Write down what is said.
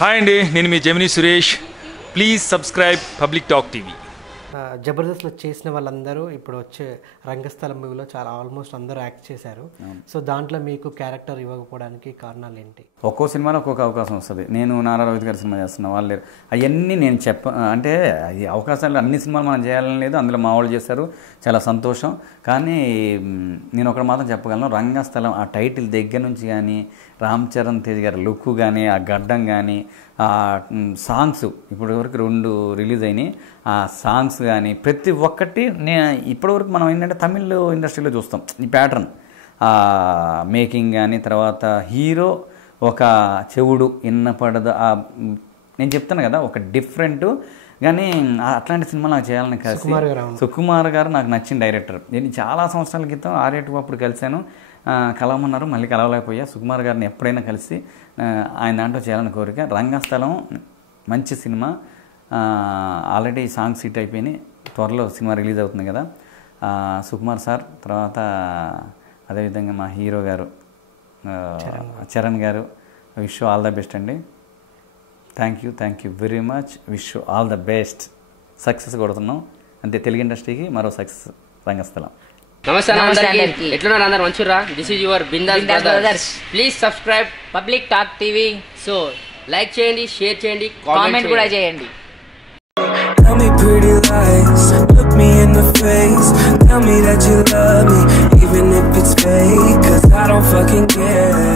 Hi అండి నేను మీ Jamini Suresh. Please subscribe public talk TV. జబర్దస్త్లో చేసిన వాళ్ళందరూ ఇప్పుడు వచ్చే రంగస్థలం మూవీలో చాలా ఆల్మోస్ట్ అందరూ యాక్ట్ చేశారు. సో దాంట్లో మీకు క్యారెక్టర్ ఇవ్వకపోవడానికి కారణాలు ఏంటి? ఒక్కో సినిమాలో ఒక్కొక్క అవకాశం వస్తుంది. నేను నారా రోహిత్ గారి సినిమా చేస్తున్నా వాళ్ళు లేరు. అవన్నీ నేను చెప్ప అంటే ఈ అవకాశాలు అన్ని సినిమాలు మనం చేయాలని లేదు అందులో మా వాళ్ళు చేశారు. చాలా సంతోషం. కానీ నేను ఒకటి మాత్రం చెప్పగలను రంగస్థలం ఆ టైటిల్ దగ్గర నుంచి కానీ రామ్ చరణ్ తేజ్ గారి లుక్ కానీ ఆ గడ్డం కానీ ఆ సాంగ్స్ ఇప్పటి వరకు రెండు రిలీజ్ అయినాయి. ఆ సాంగ్స్ కానీ ప్రతి ఒక్కటి నేను ఇప్పటివరకు మనం ఏంటంటే తమిళ్ ఇండస్ట్రీలో చూస్తాం. ఈ ప్యాటర్న్. ఆ మేకింగ్ కానీ తర్వాత హీరో ఒక చెవుడు ఇన్నపడదు. ఆ నేను చెప్తాను కదా ఒక డిఫరెంట్ కానీ అట్లాంటి సినిమా నాకు చేయాలని కలిసి సుకుమార్ గారు నాకు నచ్చిన డైరెక్టర్. నేను చాలా సంవత్సరాల క్రితం ఆర్యటు అప్పుడు కలిశాను. కలవమన్నారు మళ్ళీ కలవలేకపోయా. సుకుమార్ గారిని ఎప్పుడైనా కలిసి ఆయన దాంట్లో చేయాలని కోరిక. రంగస్థలం మంచి సినిమా. ఆల్రెడీ సాంగ్స్ హిట్ అయిపోయినాయి. త్వరలో సినిమా రిలీజ్ అవుతుంది కదా. ఆ, సుకుమార్ సార్ తర్వాత అదేవిధంగా మా హీరో గారు ఆ, చరణ్ గారు. విష్ ఆల్ ద బెస్ట్ అండి. Thank you thank you very much. Wish all the best. Success కొడుతున్నాం. అంతే తెలుగు ఇండస్ట్రీకి మరో సక్సెస్ రంగస్థలం. నమస్తే అందరికీ. ఎట్లున్నారు అందరు? మంచిర్రా this is your Bindas brothers. Please subscribe public talk TV so like చేయండి షేర్ చేయండి కామెంట్ కూడా చేయండి. Tell me pretty lies, look me in the face. Tell me that you love me, even if it's fake. Cause I don't fucking care.